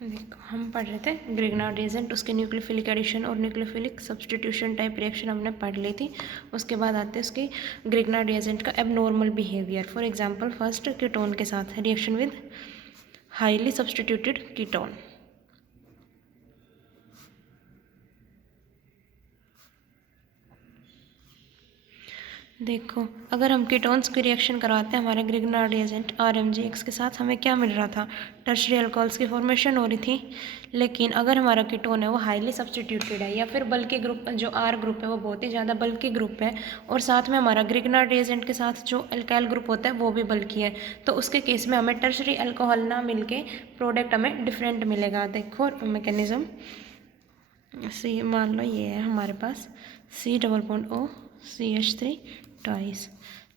देखो हम पढ़ रहे थे ग्रिग्नार्ड रिएजेंट, उसके न्यूक्लियोफिलिक एडिशन और न्यूक्लियोफिलिक सब्स्टिट्यूशन टाइप रिएक्शन हमने पढ़ ली थी। उसके बाद आते हैं उसकी ग्रिग्नार्ड रिएजेंट का abnormal behaviour. For example first ketone के साथ reaction with highly substituted ketone. देखो अगर हम कीटोन्स की रिएक्शन करवाते हैं हमारे ग्रिग्नार्ड रिएजेंट RMgX के साथ, हमें क्या मिल रहा था, टर्शरी अल्कोहल्स की फॉर्मेशन हो रही थी। लेकिन अगर हमारा कीटोन है वो हाईली सब्स्टिट्यूटेड है या फिर बल्कि ग्रुप, जो R ग्रुप है वो बहुत ही ज़्यादा बल्कि ग्रुप है, और साथ में हमारा ग्रिग्नार्ड रिएजेंट के साथ जो अल्काइल ग्रुप होता है वो भी बल्कि है, तो उसके केस में हमें टर्शरी अल्कोहल ना मिलके प्रोडक्ट हमें डिफरेंट मिलेगा। देखो मैकेनिज्म, सी मान लो ये है हमारे पास C+O CH3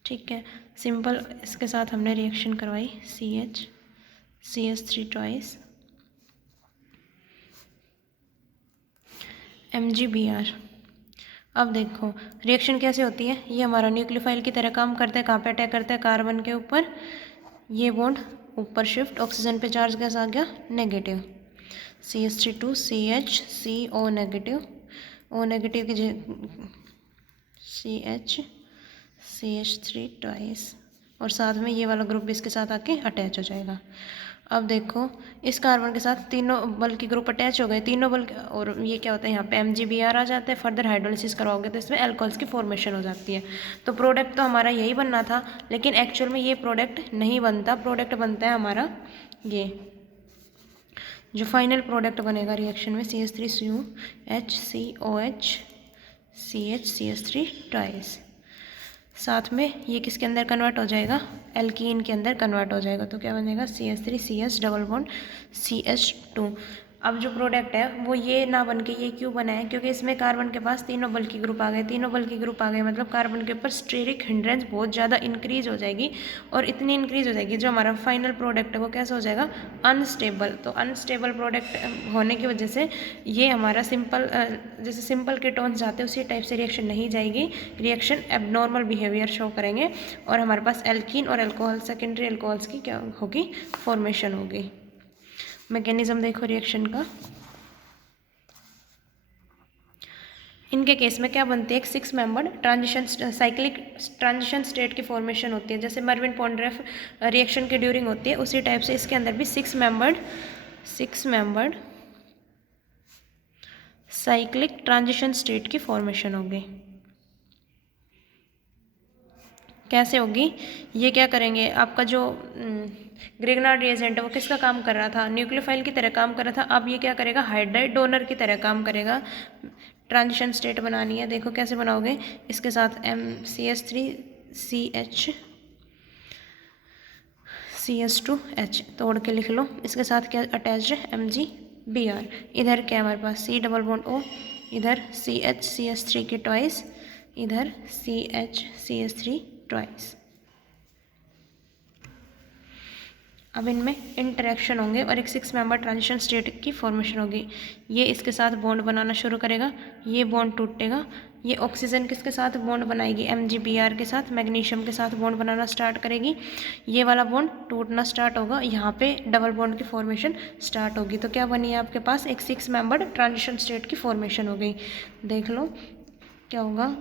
ठीक है। सिंपल इसके साथ हमने रिएक्शन करवाई CH3 MgBr। अब देखो रिएक्शन कैसे होती है, ये हमारा न्यूक्लियोफाइल की तरह काम करता है। कहाँ पे अटैक करता है, कार्बन के ऊपर। ये बॉन्ड ऊपर शिफ्ट, ऑक्सीजन पे चार्ज कैसा आ गया, negative. CH3 CHCO negative, O negative की CH3 और साथ में ये वाला ग्रुप भी इसके साथ आके अटैच हो जाएगा। अब देखो इस कार्बन के साथ तीनों बल्कि ग्रुप अटैच हो गए, तीनों बल्कि, और ये क्या होता है यहाँ पे MgBr आ जाता है। फर्दर हाइड्रोलिसिस करवाओगे तो इसमें एल्कोहल्स की फॉर्मेशन हो जाती है। तो प्रोडक्ट तो हमारा यही बनना था, लेकिन एक्चुअल में ये प्रोडक्ट नहीं बनता। प्रोडक्ट बनता है हमारा ये जो फाइनल प्रोडक्ट बनेगा रिएक्शन में CH3COH CH CH3 साथ में ये किसके अंदर कन्वर्ट हो जाएगा, एल्कीन के अंदर कन्वर्ट हो जाएगा। तो क्या बनेगा CH3CS डबल बॉन्ड CH2। अब जो प्रोडक्ट है वो ये ना बन के ये क्यों बना है, क्योंकि इसमें कार्बन के पास तीनों बल्कि ग्रुप आ गए। तीनों बल्कि ग्रुप आ गए मतलब कार्बन के ऊपर स्टेरिक हिंड्रेंस बहुत ज़्यादा इंक्रीज हो जाएगी, और इतनी इंक्रीज हो जाएगी जो हमारा फाइनल प्रोडक्ट है वो कैसा हो जाएगा, अनस्टेबल। तो अनस्टेबल प्रोडक्ट होने की वजह से ये हमारा सिंपल, जैसे सिंपल कीटोन्स जाते हैं उसी टाइप से रिएक्शन नहीं जाएगी। रिएक्शन एबनॉर्मल बिहेवियर शो करेंगे और हमारे पास एल्कीन और अल्कोहल, सेकेंडरी अल्कोहल्स की क्या होगी, फॉर्मेशन होगी। मैकेनिज्म देखो रिएक्शन का, इनके केस में क्या बनती है, एक 6 membered transition cyclic transition state की फॉर्मेशन होती है। जैसे मर्विन पॉन्ड्रेफ रिएक्शन के ड्यूरिंग होती है उसी टाइप से इसके अंदर भी 6 मेंबर्ड साइक्लिक ट्रांजिशन स्टेट की फॉर्मेशन होगी। कैसे होगी, ये क्या करेंगे, आपका जो ग्रिग्नार्ड रिएजेंट है वो किसका काम कर रहा था, न्यूक्लियोफाइल की तरह काम कर रहा था। अब ये क्या करेगा, हाइड्राइड डोनर की तरह काम करेगा। ट्रांजिशन स्टेट बनानी है, देखो कैसे बनाओगे, इसके साथ CH3CH2H तोड़ के लिख लो। इसके साथ क्या अटैच है, MgBr। इधर क्या हमारे पास C डबल बॉन्ड O, इधर CH की ट्वाइस, इधर CH ट्वाइस। अब इनमें इंटरेक्शन होंगे और एक 6 मेंबर ट्रांजिशन स्टेट की फॉर्मेशन होगी। ये इसके साथ बॉन्ड बनाना शुरू करेगा, ये बॉन्ड टूटेगा। ये ऑक्सीजन किसके साथ बॉन्ड बनाएगी, MgBr के साथ, मैग्नीशियम के साथ बॉन्ड बनाना स्टार्ट करेगी। ये वाला बॉन्ड टूटना स्टार्ट होगा, यहाँ पे डबल बॉन्ड की फॉर्मेशन स्टार्ट होगी। तो क्या बनी है आपके पास, एक 6 मेंबर ट्रांजिशन स्टेट की फॉर्मेशन हो गई। देख लो क्या होगा,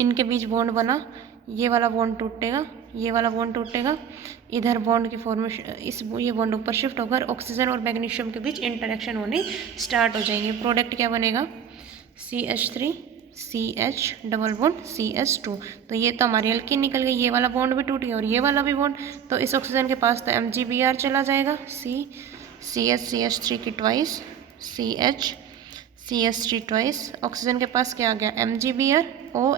इनके बीच बॉन्ड बना, ये वाला बॉन्ड टूटेगा, ये वाला बॉन्ड टूटेगा, इधर बॉन्ड की फॉर्मेशन, ये बॉन्ड ऊपर शिफ्ट होकर ऑक्सीजन और मैग्नीशियम के बीच इंटरेक्शन होने स्टार्ट हो जाएंगे। प्रोडक्ट क्या बनेगा, CH3CH डबल बॉन्ड CH2। तो ये तो हमारी एल्कीन निकल गई, ये वाला बॉन्ड भी टूट गया और ये वाला भी बॉन्ड। तो इस ऑक्सीजन के पास तो MgBr चला जाएगा, CH3 की ट्वाइस, CH3 ट्वाइस। ऑक्सीजन के पास क्या आ गया, MgBr,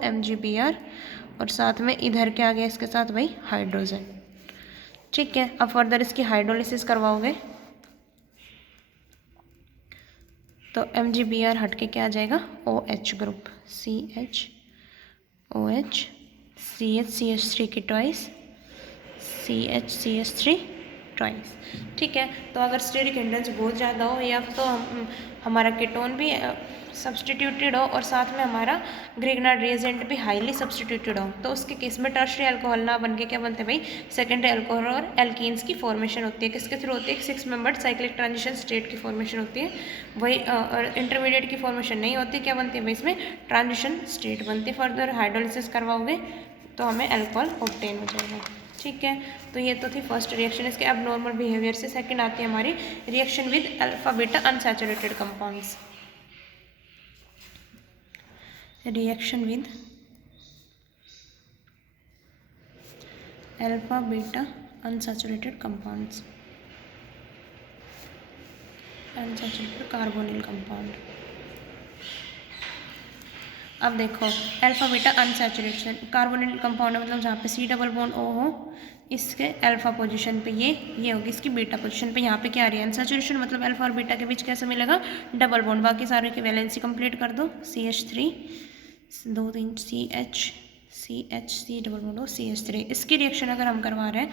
MgBr, और साथ में इधर क्या आ गया इसके साथ भाई, हाइड्रोजन। ठीक है, अब फर्दर इसकी हाइड्रोलिसिस करवाओगे तो MgBr हट के क्या आ जाएगा, OH group, CH OH, CH CH3 की ट्वाइस, CH CH3 ट्वाइस। ठीक है, तो अगर स्टेरिक हिंड्रेंस बहुत ज़्यादा हो या तो हमारा कीटोन भी सब्सटीट्यूटेड हो और साथ में हमारा ग्रिग्नार्ड रिएजेंट भी हाईली सब्सटीट्यूटेड हो, तो उसके केस में टर्शरी अल्कोहल ना बन के क्या बनते हैं भाई, सेकेंडरी अल्कोहल और एल्कीन्स की फॉर्मेशन होती है। किसके थ्रू होती है, 6 मेंबर्ड साइक्लिक ट्रांजिशन स्टेट की फॉर्मेशन होती है। वही इंटरमीडिएट की फॉर्मेशन नहीं होती, क्या बनती है भाई इसमें, ट्रांजिशन स्टेट बनती है। फर्दर हाइड्रोलिसिस करवाओगे तो हमें अल्कोहल ऑब्टेन हो जाएगा। ठीक है, तो ये तो थी फर्स्ट रिएक्शन इसके अब नॉर्मल बिहेवियर से। सेकंड आती है हमारी reaction with alpha beta unsaturated compounds. Reaction with alpha beta unsaturated compounds, unsaturated carbonyl compound. अब देखो alpha beta unsaturation carbonyl compound है, मतलब जहाँ पे C डबल बॉन्ड O हो, इसके अल्फा पोजीशन पे ये होगी इसकी बीटा पोजीशन पे। यहाँ पे क्या आ रही है, अनसैचुरेशन, मतलब अल्फा और बीटा के बीच कैसे मिलेगा, डबल बॉन्ड। बाकी सारे की वैलेंसी कंप्लीट कर दो, CH3 2 3 CH double bond O CH3। इसकी रिएक्शन अगर हम करवा रहे हैं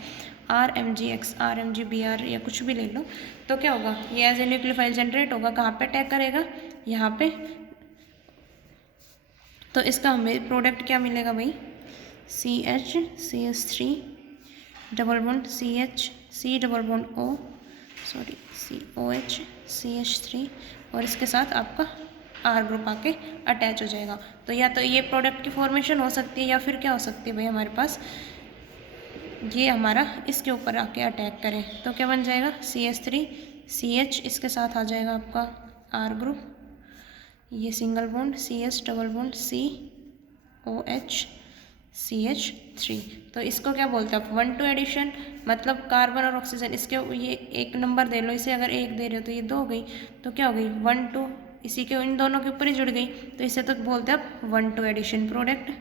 RMgX RMgBr या कुछ भी ले लो, तो क्या होगा, ये एज ए न्यूक्लियोफाइल जनरेट होगा। कहाँ पे अटैक करेगा, यहाँ पे। तो इसका हमें प्रोडक्ट क्या मिलेगा भाई, CH double bond C double bond O COH CH3 और इसके साथ आपका R ग्रुप आके अटैच हो जाएगा। तो या तो ये प्रोडक्ट की फॉर्मेशन हो सकती है या फिर क्या हो सकती है भाई, हमारे पास ये हमारा इसके ऊपर आके अटैक करें, तो क्या बन जाएगा, CH3 CH, इसके साथ आ जाएगा आपका R ग्रुप, ये single bond CH double bond COH CH3। तो इसको क्या बोलते हैं आप, 1-2 एडिशन, मतलब कार्बन और ऑक्सीजन इसके ये एक नंबर दे लो, इसे अगर 1 दे रहे हो तो ये 2 हो गई, तो क्या हो गई 1-2, इसी के इन दोनों के ऊपर ही जुड़ गई, तो इसे तो बोलते हैं आप 1-2 एडिशन प्रोडक्ट।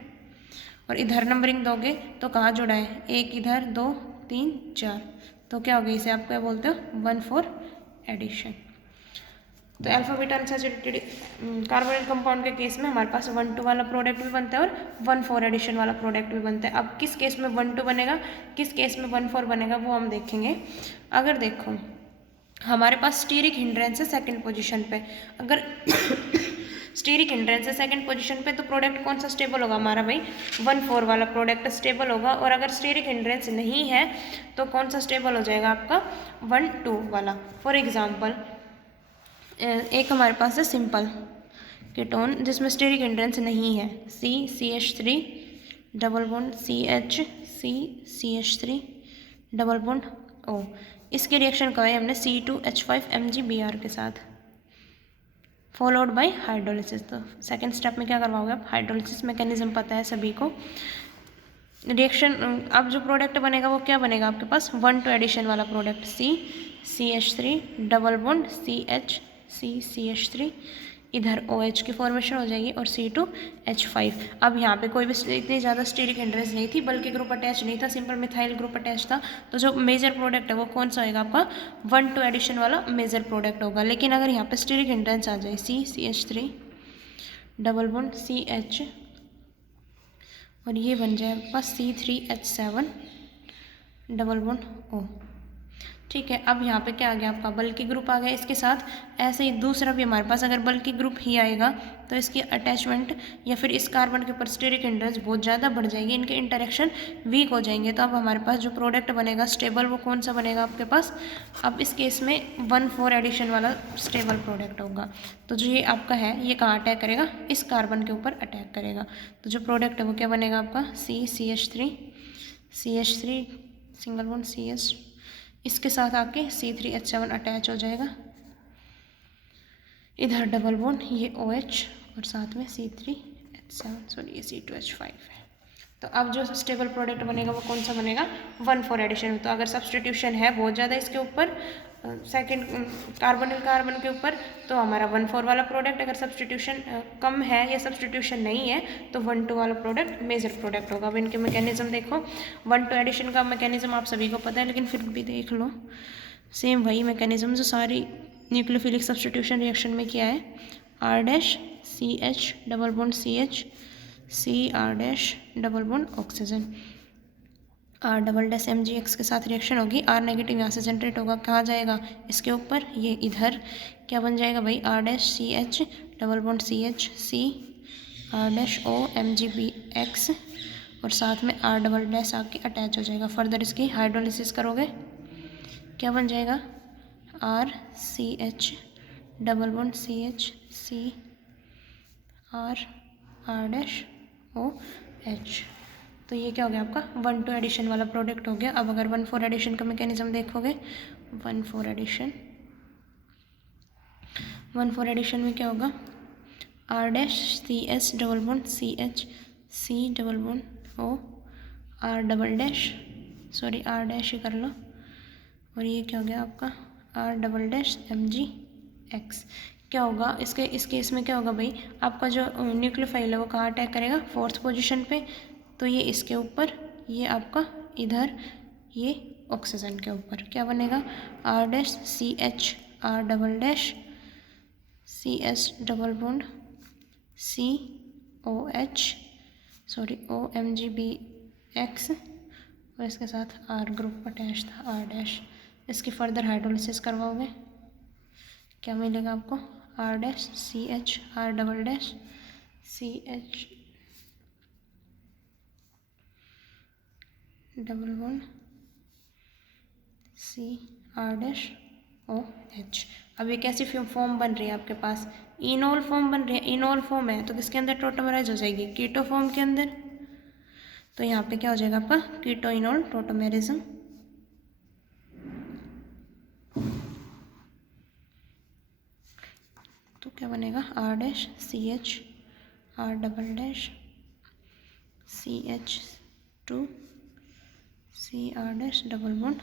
और इधर नंबरिंग दोगे तो कहाँ जुड़ा है, 1 इधर 2 3 4, तो क्या हो गई, इसे आप क्या बोलते हो 1-4 एडिशन। तो alpha beta unsaturated carbonyl compound के केस में हमारे पास 1-2 वाला प्रोडक्ट भी बनता है और 1-4 एडिशन वाला प्रोडक्ट भी बनता है। अब किस केस में 1-2 बनेगा, किस केस में 1-4 बनेगा, वो हम देखेंगे। अगर देखो हमारे पास स्टीरिक हिंड्रेंस है सेकंड पोजीशन पे, अगर स्टीरिक हिंड्रेंस है सेकंड पोजीशन पे, तो प्रोडक्ट कौन सा स्टेबल होगा हमारा भाई, 1-4 वाला प्रोडक्ट स्टेबल होगा। और अगर स्टीरिक हिंड्रेंस नहीं है तो कौन सा स्टेबल हो जाएगा आपका, 1-2 वाला। फॉर एग्जाम्पल एक हमारे पास है सिंपल कीटोन जिसमें स्टीरिक हिंड्रेंस नहीं है, CH3 double bond CH3 double bond O। इसके रिएक्शन करवाई हमने C2H5MgBr के साथ, फॉलोड बाय हाइड्रोलिसिस। तो सेकेंड स्टेप में क्या करवाओगे आप, हाइड्रोलिसिस मैकेनिज्म पता है सभी को। रिएक्शन अब जो प्रोडक्ट बनेगा वो क्या बनेगा आपके पास, 1-2 एडिशन वाला product, CH3 double bond CH3, इधर OH की फॉर्मेशन हो जाएगी और C2H5। अब यहाँ पे कोई भी इतनी ज़्यादा स्टीरिक हिंड्रेंस नहीं थी, बल्कि ग्रुप अटैच नहीं था, सिंपल मिथाइल ग्रुप अटैच था। तो जो मेजर प्रोडक्ट है वो कौन सा होगा आपका, 1-2 एडिशन वाला मेजर प्रोडक्ट होगा। लेकिन अगर यहाँ पे स्टीरिक हिंड्रेंस आ जाए, CH3 डबल बॉन्ड CH और ये बन जाए आपका C3H7 डबल बॉन्ड O। ठीक है, अब यहाँ पे क्या आ गया आपका, बल्कि ग्रुप आ गया इसके साथ। ऐसे ही दूसरा भी हमारे पास अगर बल्कि ग्रुप ही आएगा तो इसकी अटैचमेंट या फिर इस कार्बन के ऊपर स्टीरिक हिंड्रेंस बहुत ज़्यादा बढ़ जाएगी, इनके इंटरेक्शन वीक हो जाएंगे। तो अब हमारे पास जो प्रोडक्ट बनेगा स्टेबल, वो कौन सा बनेगा आपके पास, अब इस केस में 1-4 एडिशन वाला स्टेबल प्रोडक्ट होगा। तो जो ये आपका है ये कहाँ अटैक करेगा, इस कार्बन के ऊपर अटैक करेगा। तो जो प्रोडक्ट है वो क्या बनेगा आपका, CH3 सिंगल बॉन्ड CH, इसके साथ आके C3H7 अटैच हो जाएगा, इधर डबल बॉन्ड ये OH और साथ में C3H7 ये C2H5 है। तो अब जो स्टेबल प्रोडक्ट बनेगा वो कौन सा बनेगा, 1-4 एडिशन। तो अगर सब्सटीट्यूशन है बहुत ज़्यादा इसके ऊपर सेकंड कार्बन के ऊपर, तो हमारा 1-4 वाला प्रोडक्ट, अगर सब्सटीट्यूशन कम है या सब्सटीट्यूशन नहीं है तो 1-2 वाला प्रोडक्ट मेजर प्रोडक्ट होगा। अब इनके मैकेनिज्म देखो, 1-2 एडिशन का मैकेनिज्म आप सभी को पता है, लेकिन फिर भी देख लो, सेम वही मैकेनिज्म जो सारी न्यूक्लियोफिलिक सब्सटीट्यूशन रिएक्शन में किया है। R' double bond CH, CR' double bond oxygen. R double dash MgX के साथ रिएक्शन होगी, आर नेगेटिव यहाँ से जनरेट होगा, कहाँ जाएगा, इसके ऊपर, ये इधर क्या बन जाएगा भाई, R dash CH double bond CH C R dash O MgBX और साथ में आर डबल डैश आके अटैच हो जाएगा। फर्दर इसकी हाइड्रोलिसिस करोगे, क्या बन जाएगा, R CH double bond CH C R dash OH। तो ये क्या हो गया आपका 1,2 एडिशन वाला प्रोडक्ट हो गया। अब अगर 1,4 एडिशन का मैकेनिज्म देखोगे, 1,4 एडिशन में क्या होगा, R dash CS double bond CH C double bond O R double dash, sorry R dash ही कर लो, और ये क्या हो गया आपका आर डबल डैश MgX। क्या होगा इस केस में क्या होगा भाई, आपका जो न्यूक्लियोफाइल है वो कहाँ अटैक करेगा, 4th पोजीशन पे, तो ये इसके ऊपर, ये आपका इधर, ये ऑक्सीजन के ऊपर क्या बनेगा, R dash CH R double dash CS double bond COH sorry OMgBX और इसके साथ आर ग्रुप अटैच था, आर डैश। इसकी फर्दर हाइड्रोलिसिस करवाओगे, क्या मिलेगा आपको, R dash CH R double dash CH double bond C R dash OH। अब ये कैसी फॉर्म बन रही है आपके पास, इनोल फॉर्म बन रही है। इनोल फॉर्म है तो किसके अंदर टोटोमराइज हो जाएगी, कीटो फॉर्म के अंदर। तो यहाँ पे क्या हो जाएगा आपका कीटो इनोल टोटोमेरिज्म। तो क्या बनेगा, R dash CH R double dash CH2 C R dash double bond.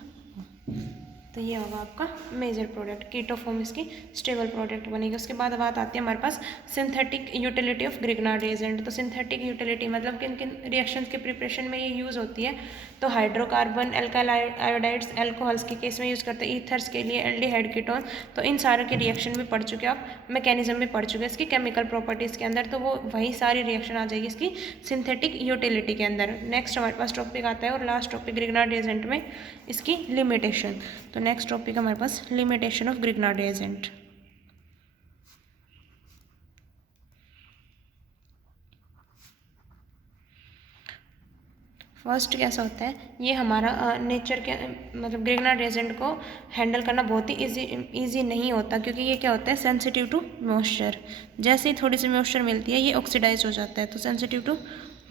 तो ये होगा आपका मेजर प्रोडक्ट, कीटो फॉर्म इसकी स्टेबल प्रोडक्ट बनेगी। उसके बाद बात आती है हमारे पास synthetic utility of Grignard reagent. तो सिंथेटिक यूटिलिटी मतलब किन किन रिएक्शंस के प्रिपरेशन में ये यूज़ होती है, तो हाइड्रोकार्बन, एल्काइल आयोडाइड्स, एल्कोहल्स के केस में यूज़ करते हैं, ईथर्स के लिए एल्डिहाइड कीटोन। तो इन सारों के रिएक्शन भी पढ़ चुके हो आप, मैकेनिज्म भी पढ़ चुके हैं इसकी केमिकल प्रॉपर्टीज़ के अंदर, तो वो वही सारी रिएक्शन आ जाएगी इसकी सिंथेटिक यूटिलिटी के अंदर। नेक्स्ट हमारे पास टॉपिक आता है और लास्ट टॉपिक ग्रिग्नार्ड रिएजेंट में इसकी लिमिटेशन। तो नेक्स्ट टॉपिक हमारे पास limitation of Grignard reagent. First कैसा होता है, ये हमारा नेचर के मतलब ग्रिग्नार्ड रिएजेंट को हैंडल करना बहुत ही इजी नहीं होता, क्योंकि ये क्या होता है सेंसिटिव टू मॉइस्चर। जैसे ही थोड़ी सी मॉइस्चर मिलती है ये ऑक्सीडाइज हो जाता है, तो सेंसिटिव टू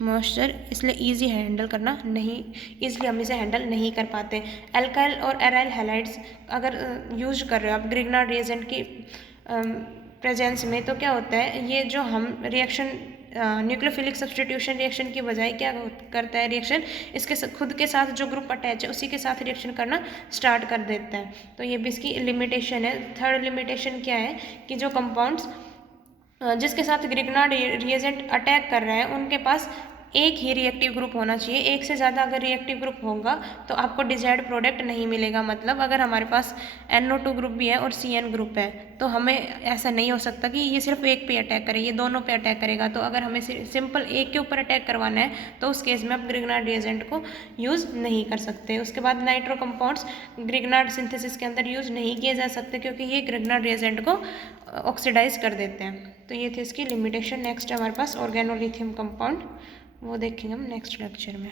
मॉइस्चर, इसलिए इजी हैंडल करना नहीं, ईजिली हम इसे हैंडल नहीं कर पाते। एल्काइल और एराइल हैलाइड्स अगर यूज कर रहे हो आप ग्रिग्नार्ड रिएजेंट की प्रेजेंस में, तो क्या होता है ये जो हम रिएक्शन न्यूक्लियोफिलिक सब्स्टिट्यूशन रिएक्शन की बजाय क्या करता है रिएक्शन, इसके खुद के साथ जो ग्रुप अटैच है उसी के साथ रिएक्शन करना स्टार्ट कर देता है। तो ये भी इसकी लिमिटेशन है। थर्ड लिमिटेशन क्या है कि जो कंपाउंड्स जिसके साथ ग्रिग्नार्ड रिएजेंट अटैक कर रहा है उनके पास एक ही रिएक्टिव ग्रुप होना चाहिए। एक से ज़्यादा अगर रिएक्टिव ग्रुप होगा तो आपको डिजायर्ड प्रोडक्ट नहीं मिलेगा। मतलब अगर हमारे पास NO2 ग्रुप भी है और CN ग्रुप है तो हमें ऐसा नहीं हो सकता कि ये सिर्फ एक पे अटैक करे, ये दोनों पे अटैक करेगा। तो अगर हमें सिंपल एक के ऊपर अटैक करवाना है तो उस केस में आप ग्रिग्नार्ड रिएजेंट को यूज़ नहीं कर सकते। उसके बाद नाइट्रो कंपाउंड्स ग्रिग्नार्ड सिंथेसिस के अंदर यूज़ नहीं किए जा सकते क्योंकि ये ग्रिग्नार्ड रिएजेंट को ऑक्सीडाइज कर देते हैं। तो ये थी इसकी लिमिटेशन। नेक्स्ट हमारे पास ऑर्गेनोलिथियम कंपाउंड, वो देखेंगे हम नेक्स्ट लेक्चर में।